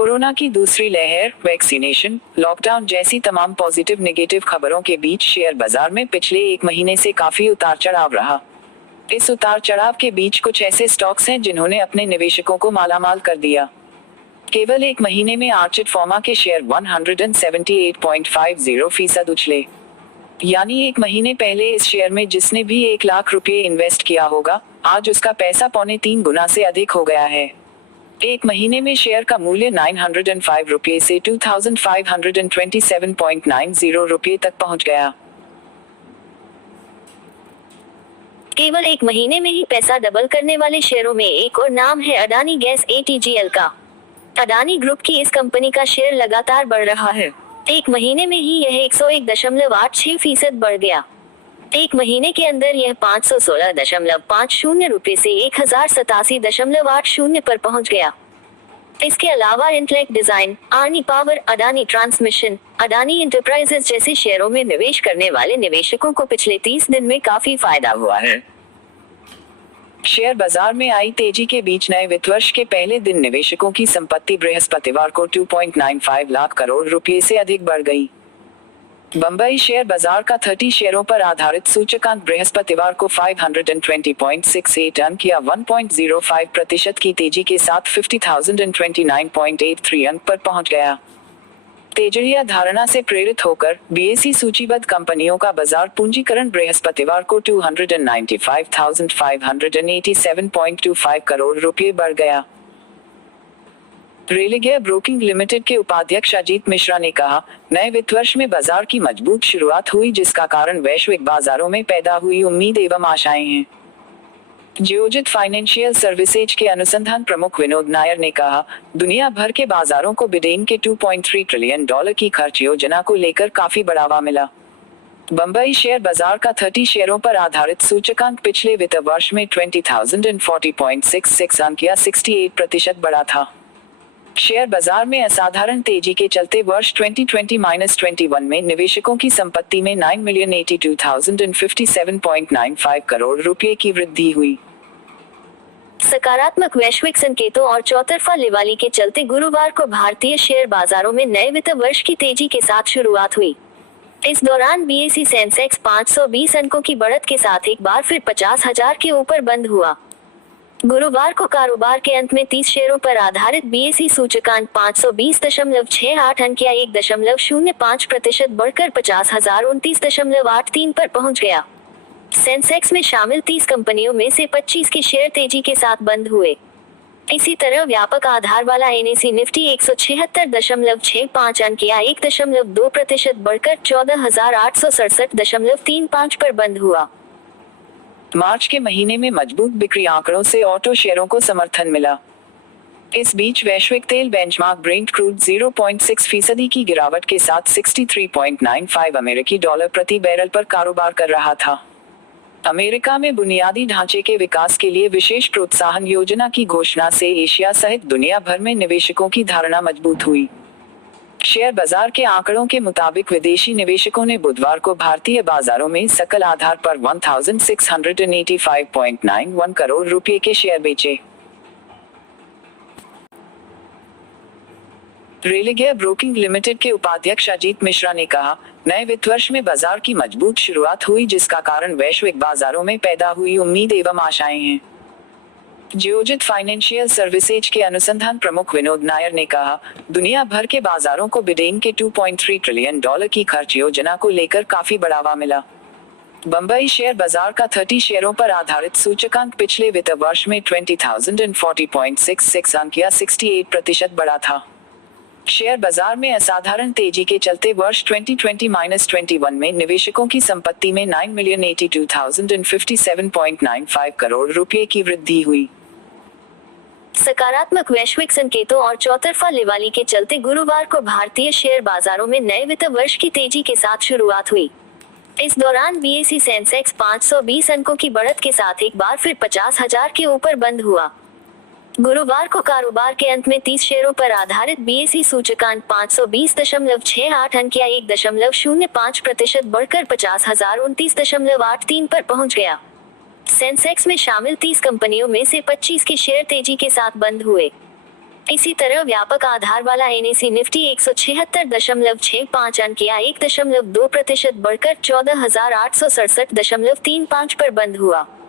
Corona की दूसरी लहर, वैक्सीनेशन, लॉकडाउन जैसी तमाम पॉजिटिव नेगेटिव खबरों के बीच शेयर बाजार में पिछले एक महीने से काफी उतार चढ़ाव रहा। इस उतार चढ़ाव के बीच कुछ ऐसे स्टॉक्स हैं जिन्होंने अपने निवेशकों को मालामाल कर दिया। केवल एक महीने में आर्चिड फार्मा के शेयर 178.50% उछले। यानी एक महीने पहले इस शेयर में जिसने भी 1 लाख रुपए इन्वेस्ट किया होगा, आज उसका पैसा 3.25 गुना से अधिक हो गया है। एक महीने में शेयर का मूल्य 905 रुपये से 2527.90 रुपये तक पहुंच गया। केवल एक महीने में ही पैसा डबल करने वाले शेयरों में एक और नाम है अडानी गैस ATGL का। अडानी ग्रुप की इस कंपनी का शेयर लगातार बढ़ रहा है। एक महीने में ही यह 101.86% बढ़ गया। एक महीने के अंदर यह 516.50 रुपये से 1087.80 पर पहुंच गया। इसके अलावा intellect design, Arnie power, Adani transmission, Adani enterprises जैसे शेयरों में निवेश करने वाले निवेशकों को पिछले 30 दिन में काफी फायदा हुआ है। शेयर बाजार में आई तेजी के बीच नए वित्त वर्ष के पहले दिन निवेशकों की संपत्ति बृहस्पतिवार को 2.95 लाख करोड़ रुपए से अधिक बढ़ गई। बंबई शेयर बाजार का 30 शेयरों पर आधारित सूचकांक बृहस्पतिवार को 520.68 अंक या 1.05% की तेजी के साथ 50,029.83 अंक पर पहुंच गया। तेजड़िया धारणा से प्रेरित होकर BSE सूचीबद्ध कंपनियों का बाजार पूंजीकरण बृहस्पतिवार को 295,587.25 करोड़ रुपए बढ़ गया। रेलिगेयर ब्रोकिंग लिमिटेड के उपाध्यक्ष अजीत मिश्रा ने कहा, नए वित्त वर्ष में बाजार की मजबूत शुरुआत हुई जिसका कारण वैश्विक बाजारों में पैदा हुई उम्मीद एवं आशाएं हैं। जियोजित फाइनेंशियल सर्विसेज के अनुसंधान प्रमुख विनोद नायर ने कहा, दुनिया भर के बाजारों को बिडेन के $2.3 ट्रिलियन की खर्च योजना को लेकर काफी बढ़ावा मिला। बंबई शेयर बाजार का 30 शेयरों पर आधारित सूचकांक पिछले वित्त वर्ष में 20,040.66 अंक या 68% बढ़ा था। शेयर बाजार में असाधारण तेजी के चलते वर्ष 2020-21 में निवेशकों की संपत्ति में 9,082,057.95 करोड़ रुपए की वृद्धि हुई। सकारात्मक वैश्विक संकेतों और चौतरफा लिवाली के चलते गुरुवार को भारतीय शेयर बाजारों में नए वित्त वर्ष की तेजी के साथ शुरुआत हुई। इस दौरान BSE सेंसेक्स 520 अंकों की बढ़त के साथ एक बार फिर 50,000 के ऊपर बंद हुआ। गुरुवार को कारोबार के अंत में 30 शेयरों पर आधारित BSE सूचकांक 520.68 अंक या 1.05% बढ़कर 50,029.83 पर पहुंच गया। सेंसेक्स में शामिल 30 कंपनियों में से 25 के शेयर तेजी के साथ बंद हुए। इसी तरह व्यापक आधार वाला NSE निफ्टी 176.65 अंक या 1.2% बढ़कर 14,867.35 पर बंद हुआ। मार्च के महीने में मजबूत बिक्री आंकड़ों से ऑटो शेयरों को समर्थन मिला। इस बीच वैश्विक तेल बेंचमार्क ब्रेंट क्रूड 0.6% की गिरावट के साथ 63.95 अमेरिकी डॉलर प्रति बैरल पर कारोबार कर रहा था। अमेरिका में बुनियादी ढांचे के विकास के लिए विशेष प्रोत्साहन योजना की घोषणा से एशिया सहित दुनिया भर में निवेशकों की धारणा मजबूत हुई। शेयर बाजार के आंकड़ों के मुताबिक विदेशी निवेशकों ने बुधवार को भारतीय बाजारों में सकल आधार पर 1,685.91 करोड़ रुपए के शेयर बेचे। रेलिगेयर ब्रोकिंग लिमिटेड के उपाध्यक्ष अजीत मिश्रा ने कहा, नए वित्त वर्ष में बाजार की मजबूत शुरुआत हुई जिसका कारण वैश्विक बाजारों में पैदा हुई उम्मीद एवं आशाएं हैं। जियोजित फाइनेंशियल सर्विसेज के अनुसंधान प्रमुख विनोद नायर ने कहा, दुनिया भर के बाजारों को बिडेन के $2.3 ट्रिलियन की खर्च योजना को लेकर काफी बढ़ावा मिला। बंबई शेयर बाजार का 30 शेयरों पर आधारित सूचकांक पिछले वित्त वर्ष में 20,040.66 अंक या 68% बढ़ा था। शेयर बाजार में असाधारण तेजी के चलते वर्ष 2020-21 में निवेशकों की संपत्ति में 9,082,057.95 करोड़ रुपए की वृद्धि हुई। सकारात्मक वैश्विक संकेतों और चौतरफा लिवाली के चलते गुरुवार को भारतीय शेयर बाजारों में नए वित्त वर्ष की तेजी के साथ शुरुआत हुई। इस दौरान BSE सेंसेक्स 520 अंकों की बढ़त के साथ एक बार फिर 50,000 के ऊपर बंद हुआ। गुरुवार को कारोबार के अंत में 30 शेयरों पर आधारित BSE सूचकांक 520.68 अंक या 1.05% बढ़कर 50,029.83 पर पहुंच गया। सेंसेक्स में शामिल 30 कंपनियों में से 25 के शेयर तेजी के साथ बंद हुए। इसी तरह व्यापक आधार वाला NSE निफ्टी 176.65 अंक या 1.2% बढ़कर 14,867.35 पर बंद हुआ।